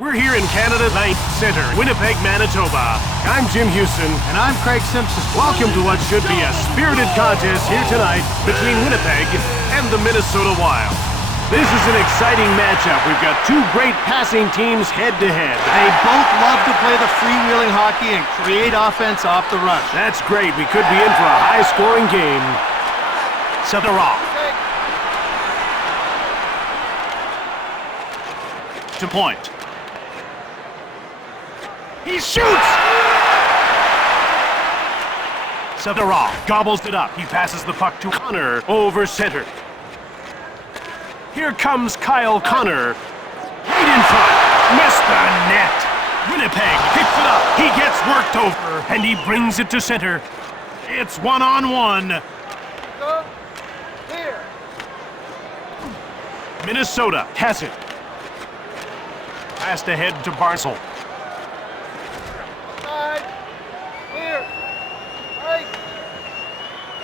We're here in Canada's 9th Center, Winnipeg, Manitoba. I'm Jim Houston. And I'm Craig Simpson. Welcome to what should be a spirited contest here tonight between Winnipeg and the Minnesota Wild. This is an exciting matchup. We've got two great passing teams head-to-head. They both love to play the freewheeling hockey and create offense off the rush. That's great. We could be in for a high-scoring game. Sadorov. To point. He shoots! Sadorov gobbles it up. He passes the puck to Connor over center. Here comes Kyle Connor. Right in front. Missed the net. Winnipeg picks it up. He gets worked over, and he brings it to center. It's one-on-one. Minnesota has it. Passed ahead to Barzal.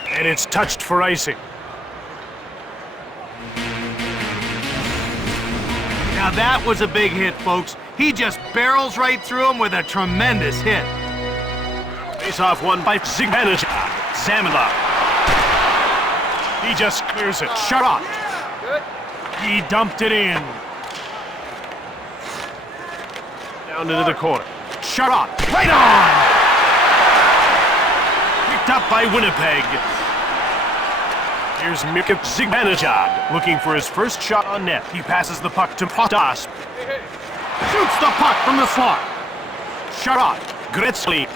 And it's touched for icing. Now that was a big hit, folks. He just barrels right through him with a tremendous hit. Face-off won by Zibanejad. Zamila. He just clears it. Shut off. He dumped it in. Down into the corner. Shut off. Right on! Picked up by Winnipeg. Here's Mirka Zibanejad looking for his first shot on net. He passes the puck to Potas. Shoots the puck from the slot. Shut off. Gretzky.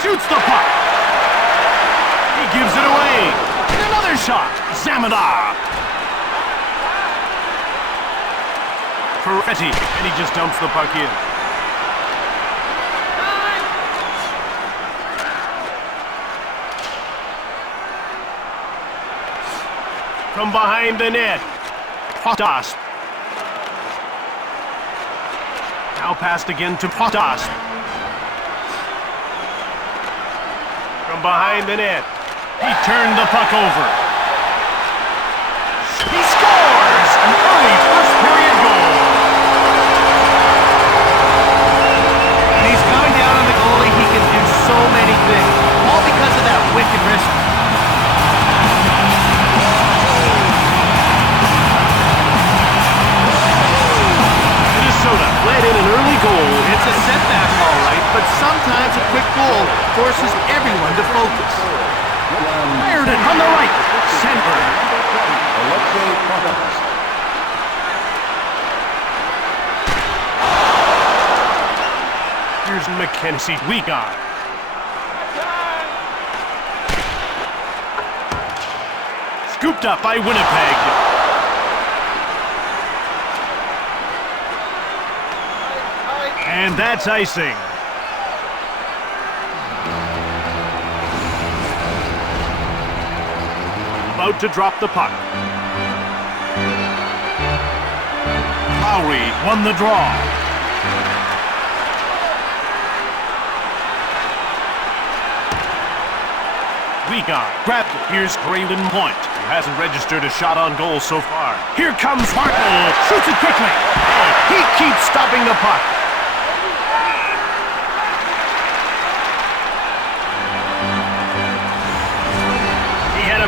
Shoots the puck. He gives it away. And another shot. Zamina. Ferretti. And he just dumps the puck in. From behind the net. Potas. Now passed again to Potas. From behind the net. He turned the puck over. He scores! An early first period goal. When he's coming down on the goalie, he can do so many things. All because of that wicked wrist. Led in an early goal. It's a setback, all right, but sometimes a quick goal forces everyone to focus. Fired it from the right. Center. Here's Mackenzie. We got. Scooped up by Winnipeg. And that's icing. About to drop the puck. Lowry won the draw. Wigan grabbed it. Here's Braden Point, who hasn't registered a shot on goal so far. Here comes Martin. Shoots it quickly. He keeps stopping the puck.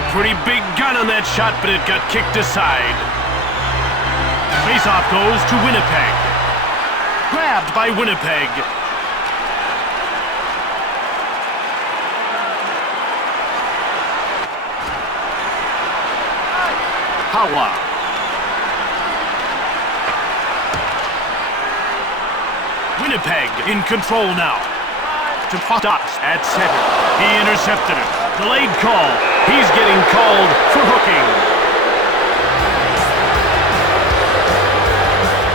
Pretty big gun on that shot, but it got kicked aside. Face-off goes to Winnipeg. Grabbed by Winnipeg. Hawa. Winnipeg in control now. To Potas at center. He intercepted it. Delayed call. He's getting called for hooking.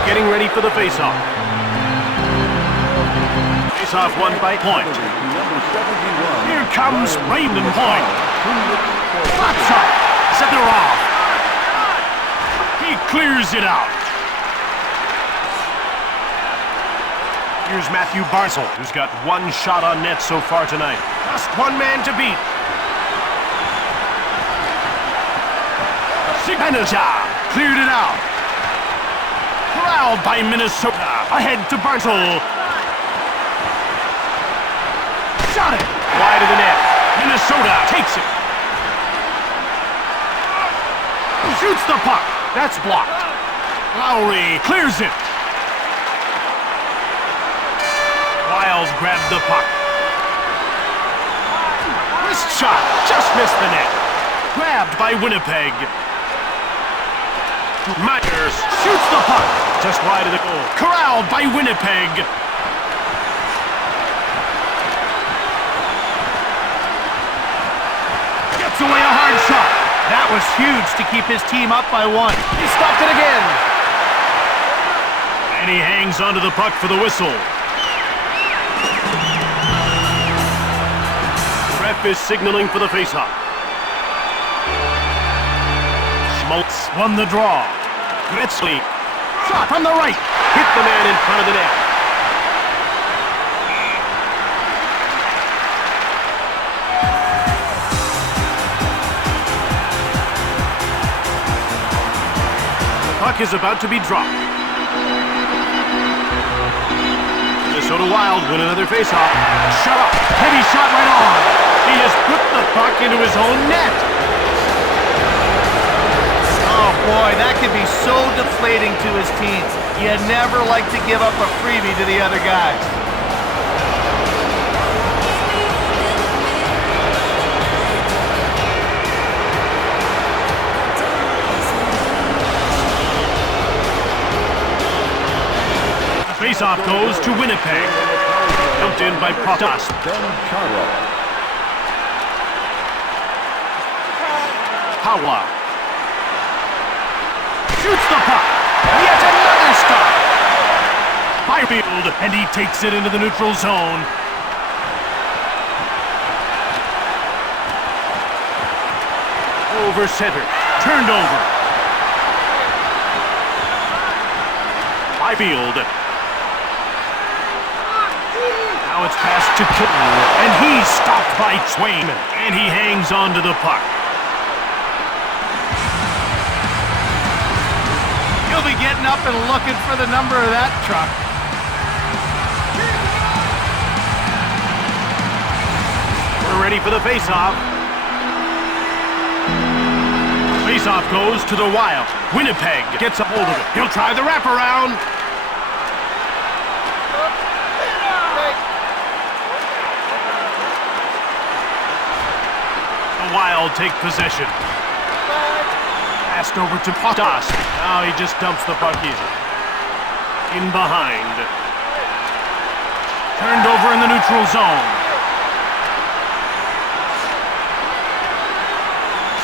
Getting ready for the face-off. Face-off won by Point. Here comes Braden Point. Hot shot. Sadorov. He clears it out. Here's Matthew Barzal, who's got one shot on net so far tonight. Just one man to beat. Zibanejad cleared it out. Corralled by Minnesota. Ahead to Bartle. Shot it. Wide of the net. Minnesota takes it. Shoots the puck. That's blocked. Lowry clears it. Wild grabbed the puck. Wrist shot. Just missed the net. Grabbed by Winnipeg. Myers shoots the puck. Just wide of the goal. Corralled by Winnipeg. Gets away a hard shot. That was huge to keep his team up by 1. He stopped it again. And he hangs onto the puck for the whistle. Ref is signaling for the faceoff. Schmaltz won the draw. Gretzky. Shot from the right. Hit the man in front of the net. Puck is about to be dropped. Minnesota Wild win another faceoff. Shut up. Heavy shot right on. He has put the puck into his own net. Oh boy, that could be so deflating to his team. You never like to give up a freebie to the other guys. Faceoff goes to Winnipeg. Dumped in by Protas. Pawa. Shoots the puck. Yet another stop. Byfield, and he takes it into the neutral zone. Over center. Turned over. Byfield. Now it's passed to Kitten, and he's stopped by Swain, and he hangs on to the puck. He'll be getting up and looking for the number of that truck. We're ready for the faceoff. Faceoff goes to the Wild. Winnipeg gets a hold of it. He'll try the wraparound. Wild take possession. Passed over to Protas. Now he just dumps the puck in. In behind. Turned over in the neutral zone.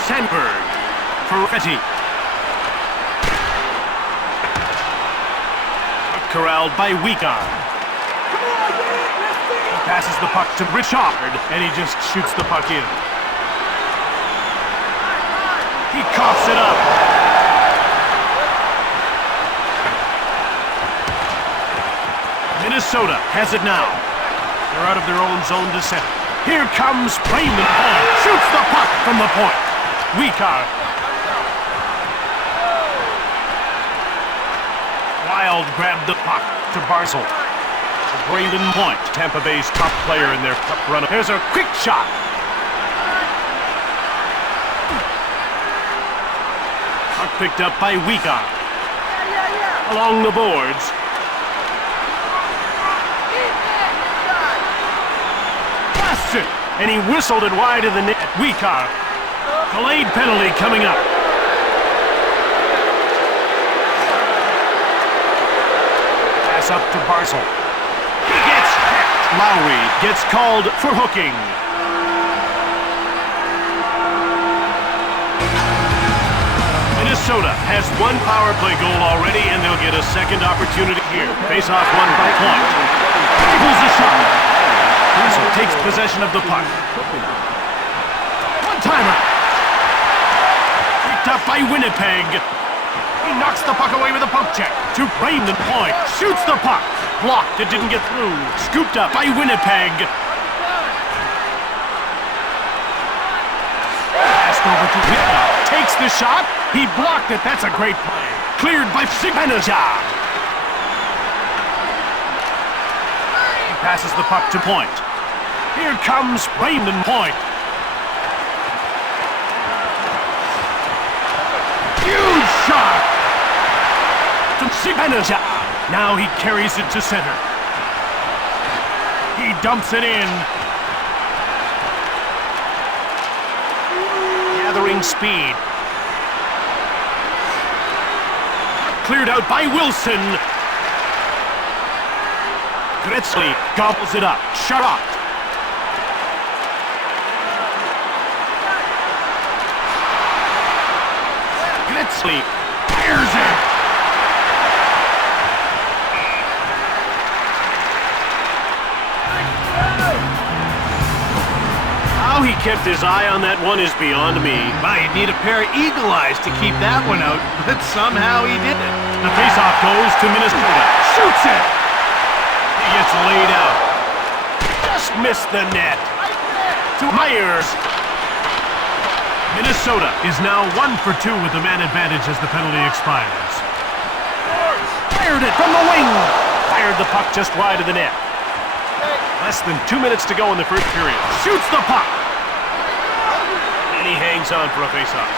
Sandberg. Ferretti. Corralled by Weekar. He passes the puck to Richard, and he just shoots the puck in. He coughs it up. Minnesota has it now. They're out of their own zone to center. Here comes Raymond Hall. Shoots the puck from the point. Weekar. Wild grabbed the puck to Barzal. Braden Point, Tampa Bay's top player in their cup run. There's a quick shot. Puck picked up by Weekar. Along the boards. Blasts it, and he whistled it wide of the net. Weekar. Delayed penalty coming up. Pass up to Barzal. He gets hit. Lowry gets called for hooking. Minnesota has one power play goal already, and they'll get a second opportunity here. Face-off won by Point. Pulls the shot. Barzal takes possession of the puck. One-timer. Picked up by Winnipeg. He knocks the puck away with a poke check. To Braden Point. Shoots the puck. Blocked. It didn't get through. Scooped up by Winnipeg. Passed over to Whitlock. Takes the shot. He blocked it. That's a great play. Cleared by Zibanejad. Passes the puck to Point. Here comes Brandon Point. Huge shot! To Signature. Now he carries it to center. He dumps it in. Gathering speed. Cleared out by Wilson. Gretzky gobbles it up. Sharot. Gretzky fires it. How he kept his eye on that one is beyond me. Well, you'd need a pair of eagle eyes to keep that one out, but somehow he did it. The faceoff goes to Minnesota. Shoots it! He gets laid out. Just missed the net. To Myers. Minnesota is now 1 for 2 with the man advantage as the penalty expires. Fired it from the wing. Fired the puck just wide of the net. Less than 2 minutes to go in the first period. Shoots the puck. And he hangs on for a faceoff.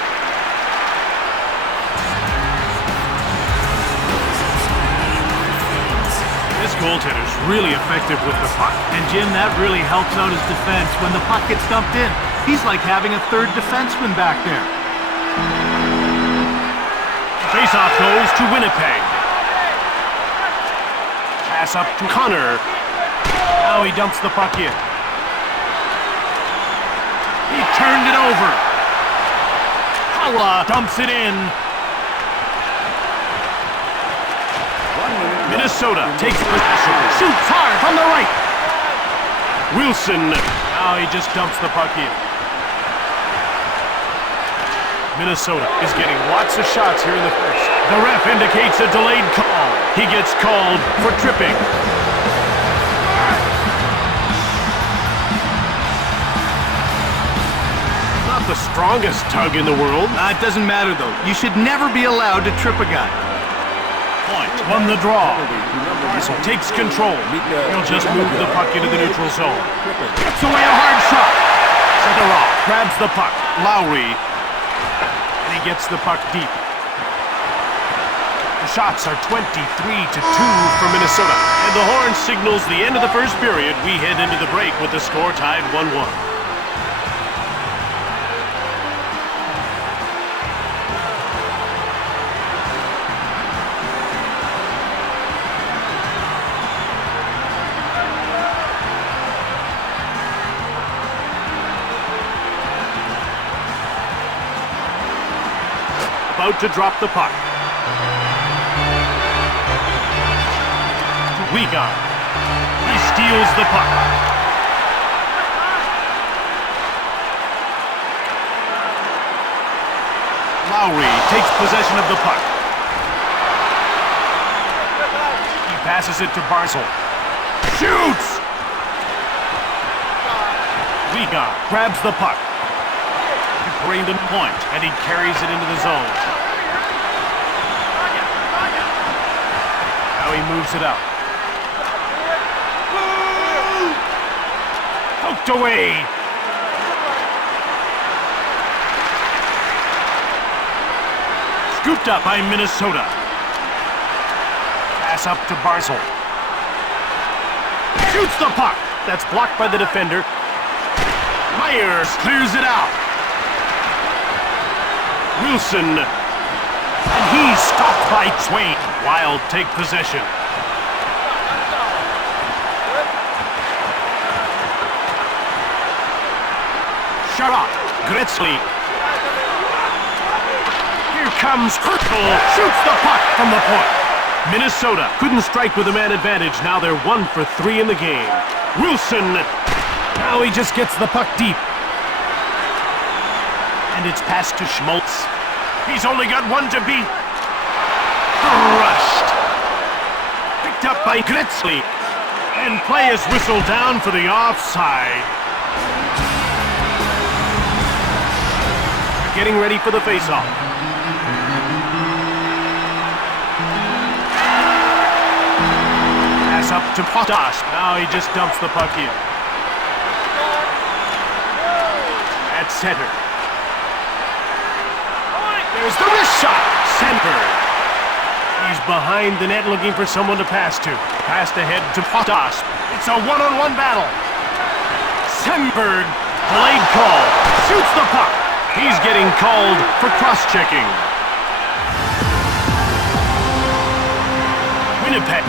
This goaltender's really effective with the puck. And Jim, that really helps out his defense when the puck gets dumped in. He's like having a third defenseman back there. Faceoff goes to Winnipeg. Pass up to Connor. Now he dumps the puck in. He turned it over. Hala dumps it in. Minnesota takes possession. Shoots hard from the right. Wilson. Now he just dumps the puck in. Minnesota is getting lots of shots here in the first. The ref indicates a delayed call. He gets called for tripping. Not the strongest tug in the world. It doesn't matter, though. You should never be allowed to trip a guy. Point won the draw. Marcel takes control. He'll just move the puck into the neutral zone. Gets away a hard shot. Fedorov grabs the puck. Lowry. And he gets the puck deep. The shots are 23-2 for Minnesota. And the horn signals the end of the first period. We head into the break with the score tied 1-1. About to drop the puck. Wigan. He steals the puck. Lowry takes possession of the puck. He passes it to Barzal. Shoots! Wigan grabs the puck. Brandon Point, and he carries it into the zone. Now he moves it out. Poked away. Scooped up by Minnesota. Pass up to Barzal. Shoots the puck. That's blocked by the defender. Myers clears it out. Wilson, and he's stopped by Swain. Wild take possession. Sharot, Gretzky. Here comes Hurtl, shoots the puck from the point. Minnesota couldn't strike with a man advantage. Now they're 1 for 3 in the game. Wilson, now he just gets the puck deep. And it's passed to Schmaltz. He's only got one to beat. Crushed. Picked up by Gretzky. And play is whistled down for the offside. Getting ready for the faceoff. Pass up to Potas. Now he just dumps the puck in. At center. There's the wrist shot. Center. He's behind the net looking for someone to pass to. Passed ahead to Potas. It's a one-on-one battle. Semberg. Delayed call. Shoots the puck. He's getting called for cross-checking. Winnipeg.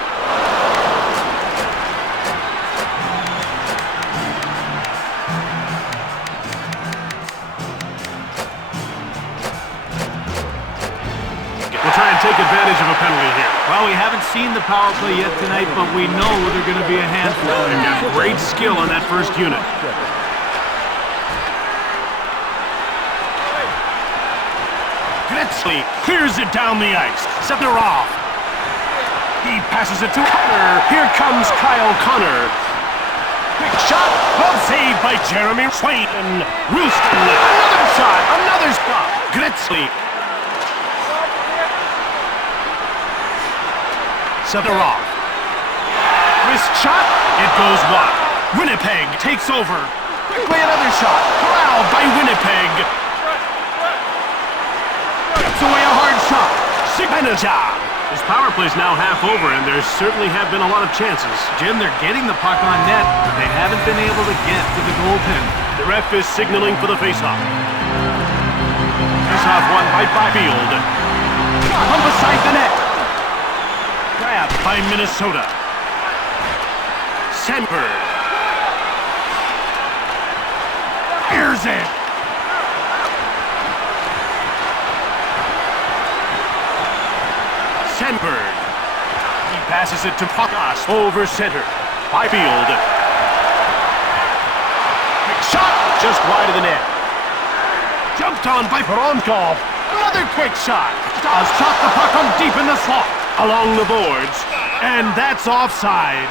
We'll try and take advantage of a penalty here. Well, we haven't seen the power play yet tonight, but we know they're going to be a handful. They've got great skill on that first unit. Gretzky clears it down the ice. Sephiroth. He passes it to Connor. Here comes Kyle Connor. Quick shot. Well saved by Jeremy Swain. Wilson. Another shot. Another shot. Gretzky. Sephiroth. Wrist shot. It goes wide. Winnipeg takes over. Quickly another shot. Corralled by Winnipeg. Gets away a hard shot. Signature. His power play's now half over, and there certainly have been a lot of chances. Jim, they're getting the puck on net, but they haven't been able to get to the goaltender. The ref is signaling for the faceoff. Faceoff won by Byfield. From beside the net. Grabbed by Minnesota. Semberg. Here's it. Semberg. He passes it to Potas over center. Byfield. Quick shot, just wide of the net. Jumped on by Voronkov. Another quick shot. Does shot the puck on deep in the slot. Along the boards. And that's offside.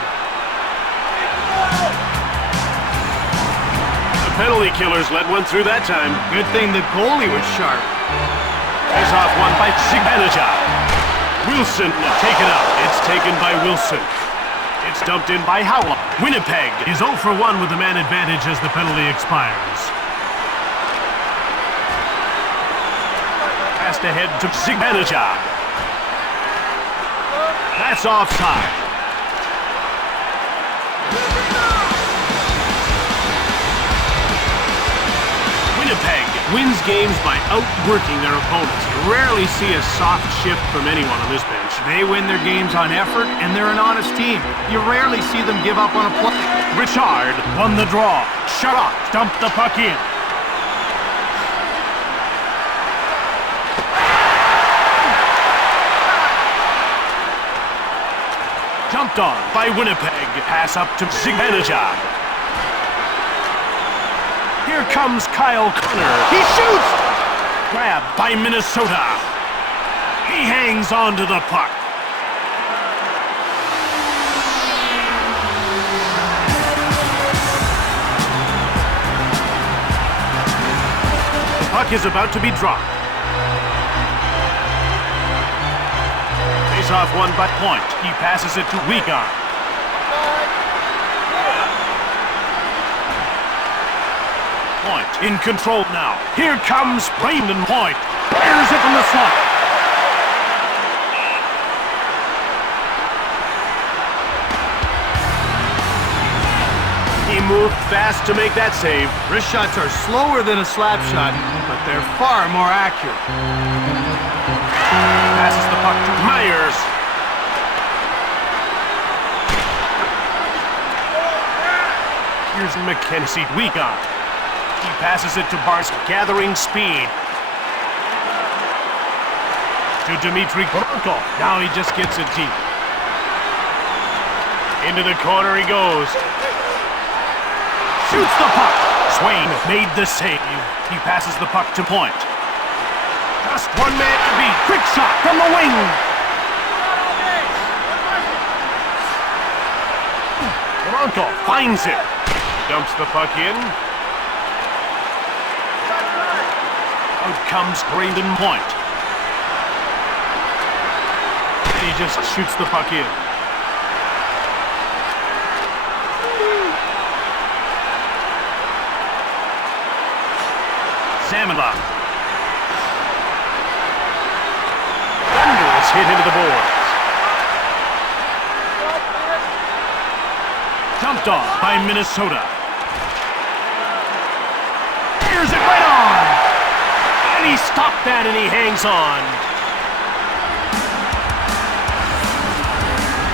The penalty killers let one through that time. Good thing the goalie was sharp. Face-off won by Signature. Wilson taken up. It's taken by Wilson. It's dumped in by Howell. Winnipeg is 0 for 1 with the man advantage as the penalty expires. Passed ahead to Signature. That's offside. Winnipeg wins games by outworking their opponents. You rarely see a soft shift from anyone on this bench. They win their games on effort, and they're an honest team. You rarely see them give up on a play. Richard won the draw. Sharrock dumped the puck in. Jumped on by Winnipeg. Pass up to Signature. Here comes Kyle Connor. He shoots! Grabbed by Minnesota. He hangs on to the puck. The puck is about to be dropped. Face-off won by Point. He passes it to Wigan. Point in control now. Here comes Brandon Point. Fires it from the slot. He moved fast to make that save. Wrist shots are slower than a slap shot, but they're far more accurate. Passes the puck to Myers. Here's Mackenzie Wigan. He passes it to Barsk, gathering speed. To Dmitry Voronkov. Now he just gets it deep. Into the corner he goes. Shoots the puck. Swain made the save. He passes the puck to Point. Just one man to beat. Quick shot from the wing. Voronkov finds it. Dumps the puck in. Out comes Brandon Point. He just shoots the puck in. Samala. Thunderous hit into the boards. Dumped off by Minnesota. Here's it right on. And he stopped that and he hangs on.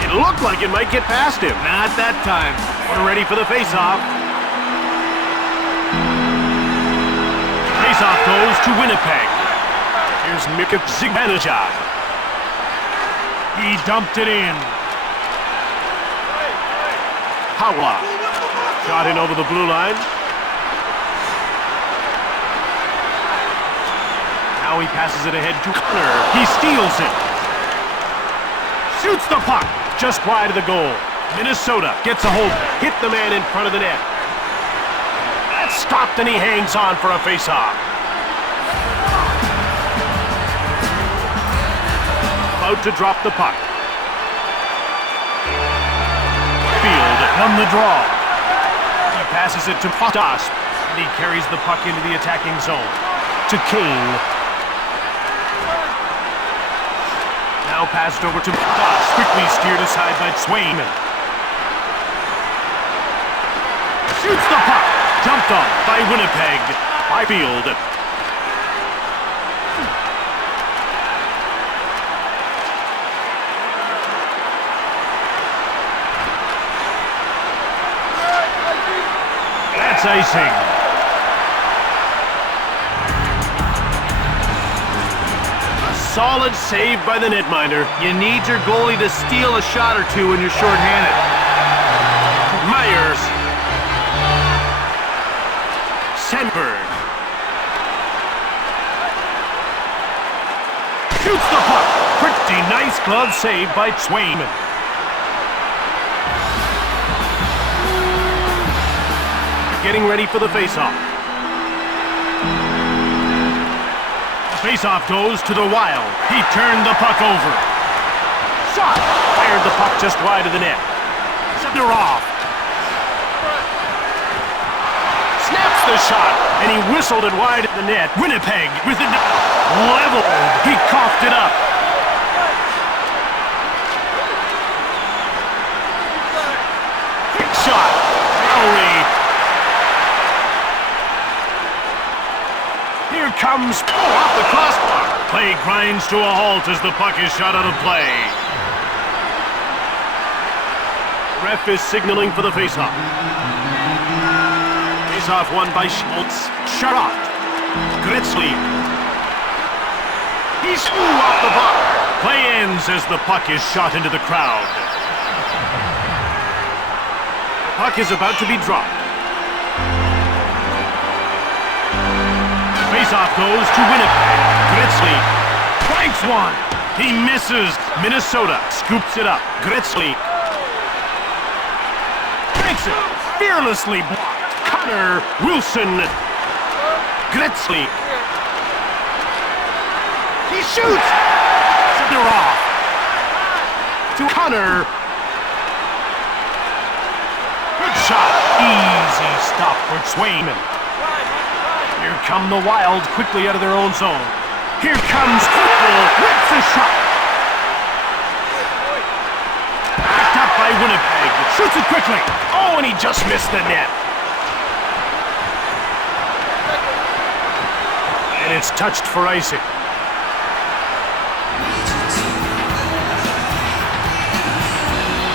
It looked like it might get past him. Not that time. We're ready for the face-off. Face-off goes to Winnipeg. Here's Mika Zibanejad. He dumped it in. Hawa. Shot in over the blue line. Now he passes it ahead to Connor. He steals it. Shoots the puck. Just wide of the goal. Minnesota gets a hold. Hit the man in front of the net. That's stopped and he hangs on for a face-off. About to drop the puck. Field on the draw. He passes it to Fotos. And he carries the puck into the attacking zone. To King. Now passed over to Fotos. Quickly steered aside by Swayman. Shoots the puck. Jumped off by Winnipeg. Byfield. That's icing. A solid save by the netminder. You need your goalie to steal a shot or two when you're shorthanded. Myers. Sandberg. Shoots the puck. Pretty nice glove save by Swayman. Getting ready for the face-off. The face-off goes to the Wild. He turned the puck over. Shot! Fired the puck just wide of the net. Zadorov. Snaps the shot, and he whistled it wide at the net. Winnipeg with it leveled. He coughed it up. Quick shot. Lowry. Here comes off the crossbar. Play grinds to a halt as the puck is shot out of play. Ref is signaling for the faceoff. Faceoff won by Schultz. Sharot. Gretzky. He's off the bar. Play ends as the puck is shot into the crowd. The puck is about to be dropped. Faceoff goes to Winnipeg. Gretzky flanks one. He misses. Minnesota scoops it up. Gretzky makes it. Fearlessly blocked. Connor Wilson. Gretzky. He shoots. Zadorov. To Connor. Good shot. Easy stop for Swayman. Here come the Wild quickly out of their own zone. Here comes Triple. Rips a shot. Picked up by Winnipeg. Shoots it quickly. Oh, and he just missed the net. And it's touched for icing.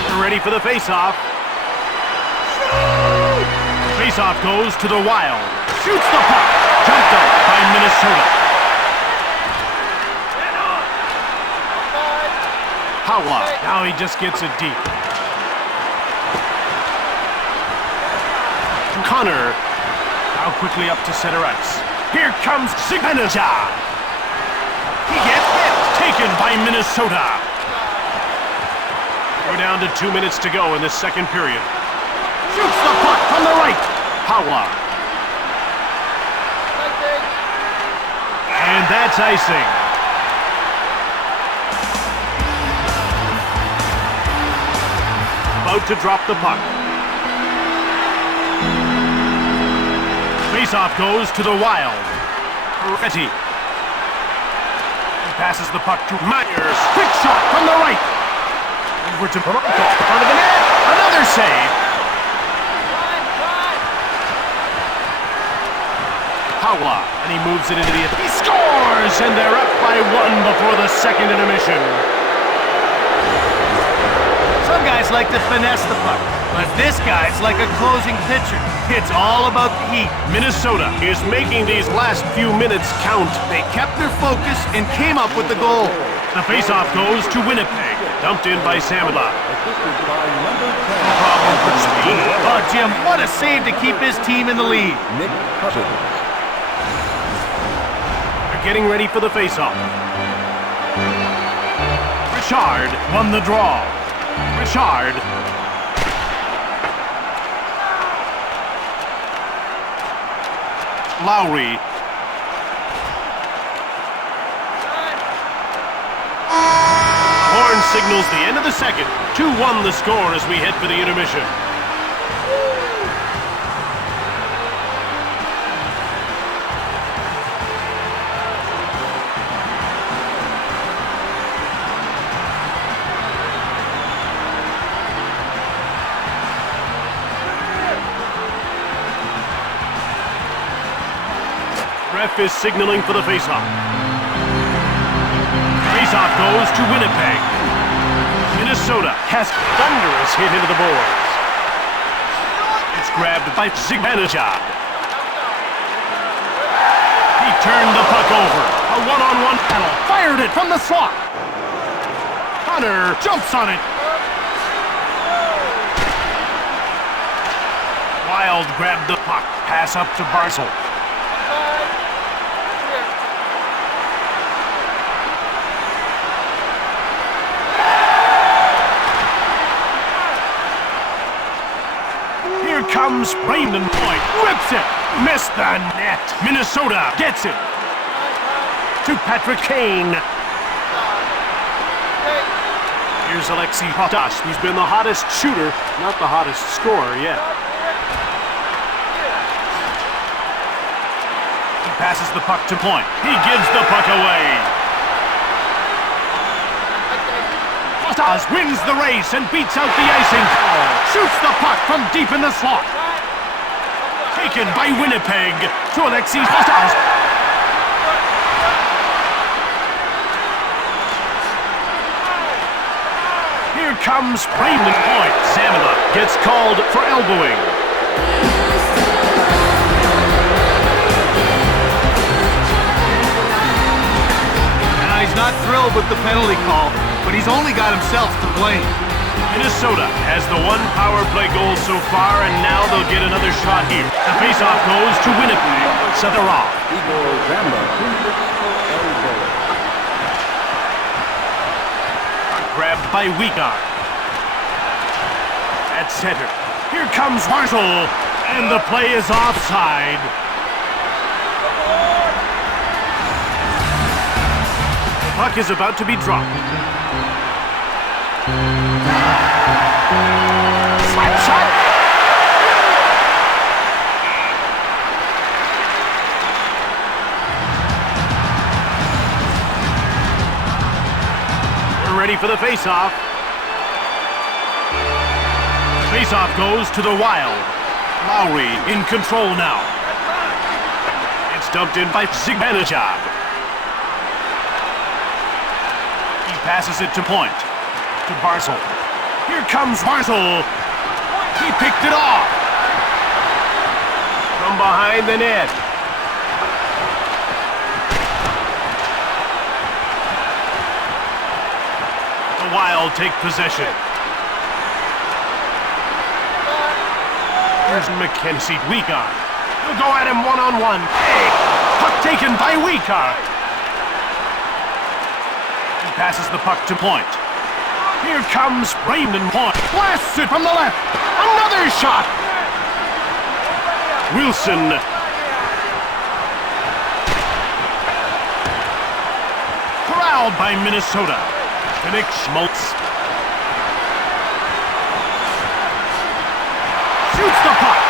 We're ready for the face-off. Face-off goes to the Wild. Shoots the puck. Jumped up by Minnesota. Hawa. Now he just gets it deep. Connor. Now quickly up to center ice. Here comes Zibanejad. He gets hit. Taken by Minnesota. We're down to 2 minutes to go in this second period. Shoots the puck from the right. Hawa. And that's icing. About to drop the puck. Faceoff goes to the Wild. Retti. He passes the puck to Myers. Quick shot from the right. Over to Polanco. Front of the net. Another save. Howla. And he moves it into the... He scores! And they're up by one before the second intermission. Some guys like to finesse the puck, but this guy's like a closing pitcher. It's all about the heat. Minnesota is making these last few minutes count. They kept their focus and came up with the goal. The faceoff goes to Winnipeg. Dumped in by Samila. Oh, Jim, what a save to keep his team in the lead. They're getting ready for the faceoff. Richard won the draw. Richard. Lowry. Horn signals the end of the second. 2-1 the score as we head for the intermission. Ref is signaling for the faceoff. Faceoff goes to Winnipeg. Minnesota has thunderous hit into the boards. It's grabbed by Zibanejad. He turned the puck over. A one-on-one battle. Fired it from the slot. Hunter jumps on it. Wild grabbed the puck. Pass up to Barzal. Here comes Brandon Point. Whips it. Missed the net. Minnesota gets it. To Patrick Kane. Here's Alexei Potash. He's been the hottest shooter, not the hottest scorer yet. He passes the puck to Point. He gives the puck away. Potash wins the race and beats out the icing call. Shoots the puck from deep in the slot. Taken by Winnipeg to Alexei Potash. Here comes Brandon Point. Samila gets called for elbowing. Now, he's not thrilled with the penalty call, but he's only got himself to blame. Minnesota has the one power play goal so far, and now they'll get another shot here. The faceoff goes to Winnipeg. Sadorov. Grabbed by Weegar. At center. Here comes Marshall, and the play is offside. The puck is about to be dropped. Slap shot. We're ready for the face-off. The face-off goes to the Wild. Lowry in control now. It's dumped in by Zibanejad. He passes it to Point. To Barzal. Here comes Barzal. He picked it off. From behind the net. The Wild take possession. Here's Mackenzie Weegar. He'll go at him one-on-one. Hey, puck taken by Weegar. He passes the puck to Point. Here comes Brandon Point. Blasts it from the left. Another shot. Wilson. Corralled by Minnesota. To Nick Schmaltz. Shoots the puck.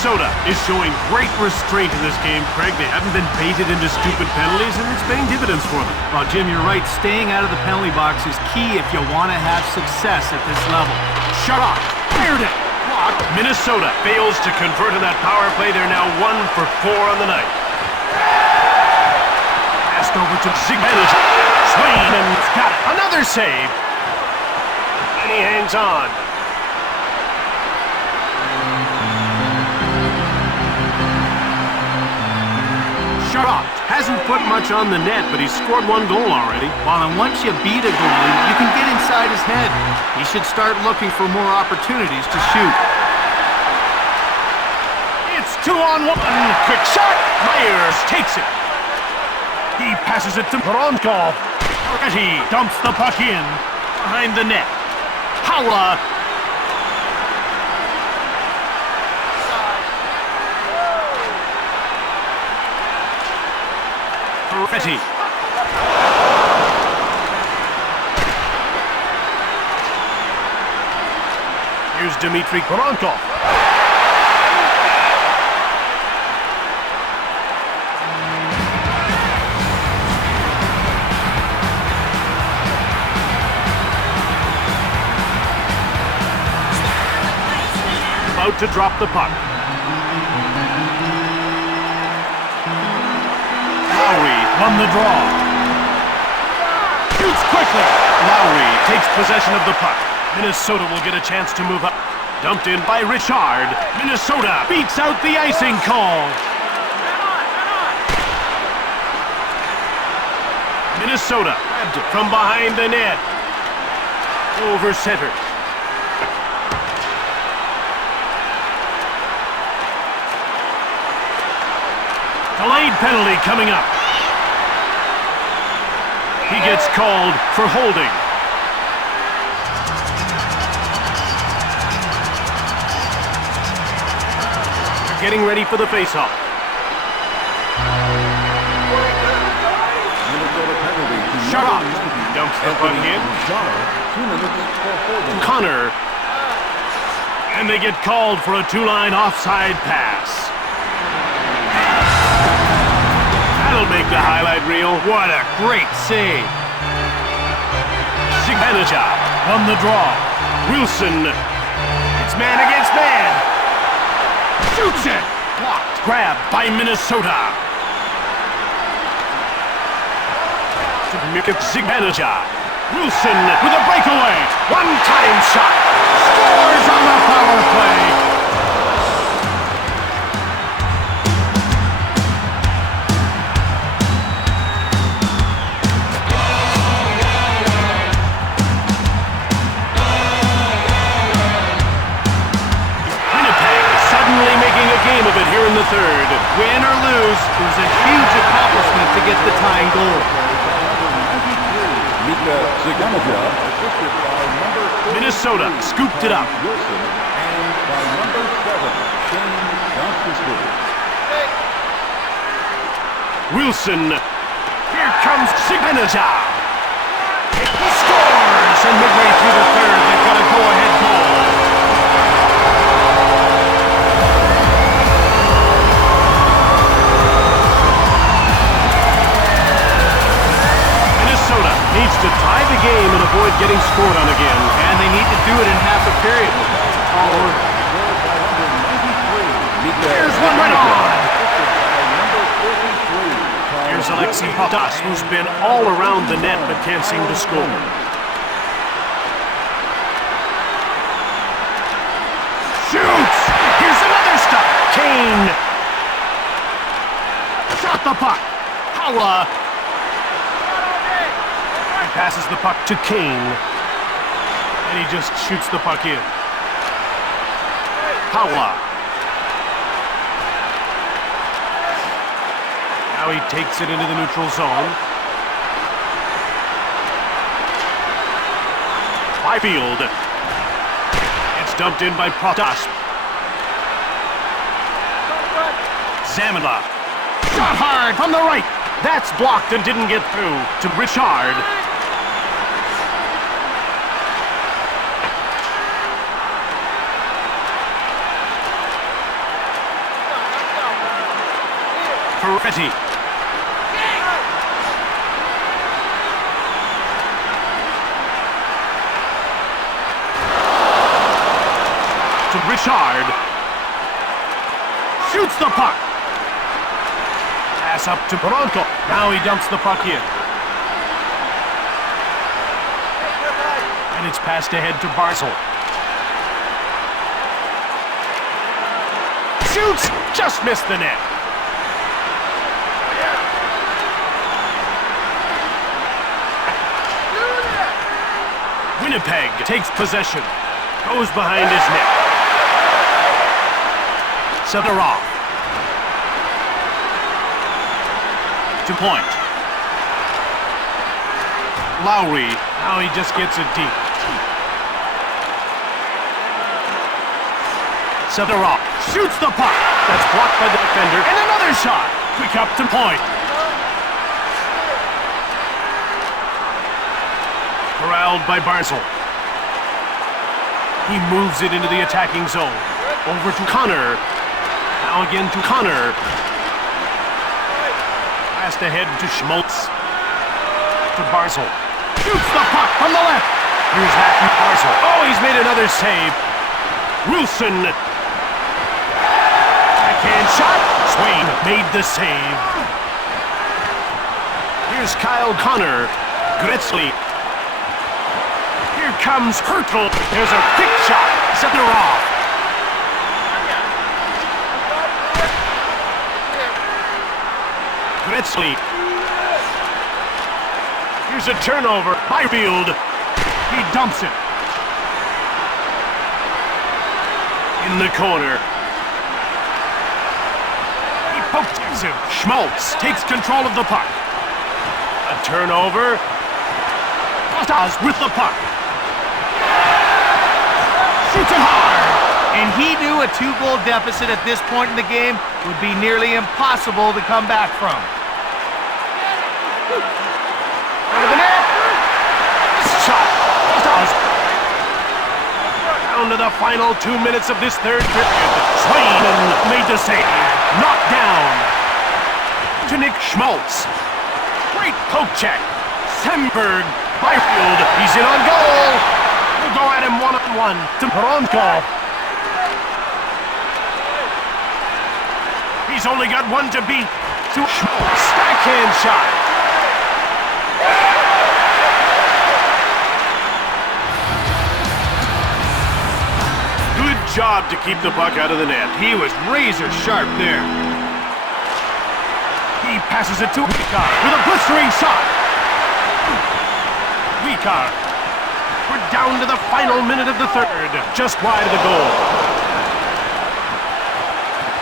Minnesota is showing great restraint in this game, Craig. They haven't been baited into stupid penalties, and it's paying dividends for them. Well, Jim, you're right. Staying out of the penalty box is key if you want to have success at this level. Shut off. Fired it. Blocked. Minnesota fails to convert on that power play. They're now 1 for 4 on the night. Passed over to Zigbenic. Swain, and he's got it. Another save. And he hangs on. Shut off. Hasn't put much on the net, but he's scored 1 goal already. Well, and once you beat a goalie, you can get inside his head. He should start looking for more opportunities to shoot. It's 2-on-1. Quick shot. Myers takes it. He passes it to Bronco. He dumps the puck in behind the net. Howla. Petty. Here's Dmitry Koronkov. About to drop the puck. Lowry won the draw. Shoots quickly. Lowry takes possession of the puck. Minnesota will get a chance to move up. Dumped in by Richard. Minnesota beats out the icing call. Minnesota grabbed it from behind the net. Over center. Delayed penalty coming up. He gets called for holding. They're getting ready for the faceoff. Shut off. Dumps the puck in. Connor. And they get called for a 2-line offside pass. That'll make the highlight reel. What a great save. Zigbenic won the draw. Wilson. It's man against man. Shoots it. Blocked. Grabbed by Minnesota. Zigbenic. Wilson with a breakaway. One-time shot. Scores on the power play. Game of it here in the third. Win or lose, it was a huge accomplishment to get the tying goal. Minnesota scooped it up. Wilson. Here comes Zigbenic. He scores! And midway through the third, they've got a go-ahead goal. Needs to tie the game and avoid getting scored on again. And they need to do it in half a period. It's a tall order. Here's one right on. Here's Alexei Potas, who's been all around the net but can't seem to score. Shoots! Here's another stop. Kane. Shot the puck. Howla. Passes the puck to Kane. And he just shoots the puck in. Howla. Now he takes it into the neutral zone. Byfield. It's dumped in by Potas. Zamina. Shot hard from the right. That's blocked and didn't get through to Richard. Ferretti. To Richard. Shoots the puck. Pass up to Bronco. Now he dumps the puck in. And it's passed ahead to Barzal. Shoots! Just missed the net. Winnipeg takes possession. Goes behind his net. Sedorov. To point. Lowry. Now he just gets it deep. Sedorov shoots the puck. That's blocked by the defender. And another shot. Quick up to point. Corralled by Barzal. He moves it into the attacking zone. Over to Connor. Now again to Connor. Passed ahead to Schmaltz. To Barzal. Shoots the puck from the left. Here's Matthew Barzal. Oh, he's made another save. Wilson. Backhand shot. Swain made the save. Here's Kyle Connor. Gretzky. Here comes Hertel. There's a quick shot. Sedorov. Gretzky. Here's a turnover. Byfield. He dumps it. In the corner. He pokes him. Schmaltz takes control of the puck. A turnover. Kostas with the puck. Shoots it hard. And he knew a 2-goal deficit at this point in the game would be nearly impossible to come back from. Under the net. Shot. Kostas. Down to the final 2 minutes of this third period. Swain made the save. Knocked down. To Nick Schmaltz. Great poke check. Semberg. Byfield. He's in on goal. We'll go at him one-on-one. To Bronco. He's only got one to beat. To Schmaltz. Backhand shot. Good job to keep the puck out of the net. He was razor sharp there. He passes it to Wikar with a blistering shot. Wikar. We're down to the final minute of the third. Just wide of the goal.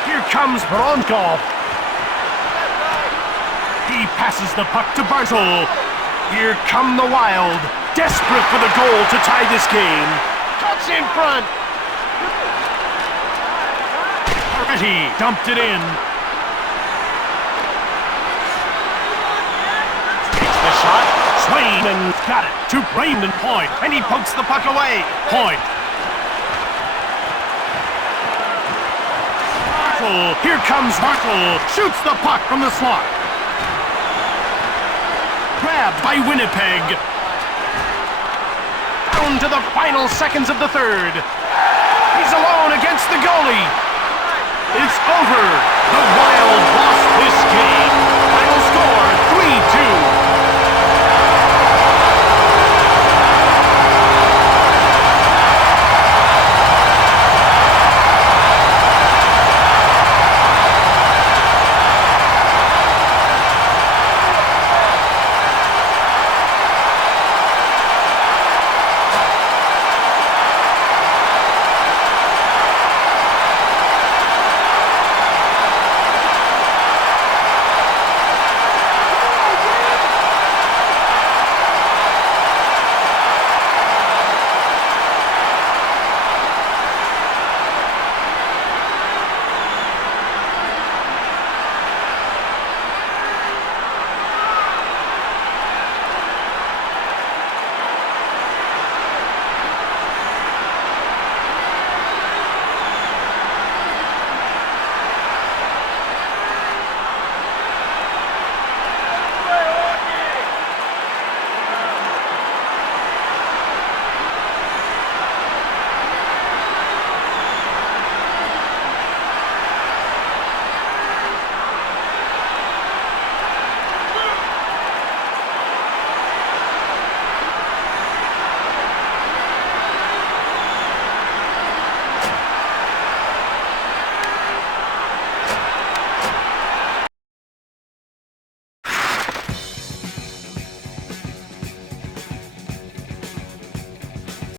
Here comes Bronco. He passes the puck to Barzal. Here come the Wild. Desperate for the goal to tie this game. Cuts in front. Ferretti dumped it in. Takes the shot. Swain and got it to Brandon Point. And he pokes the puck away. Point. Here comes Hartle. Shoots the puck from the slot. Grabbed by Winnipeg. Down to the final seconds of the third. He's alone against the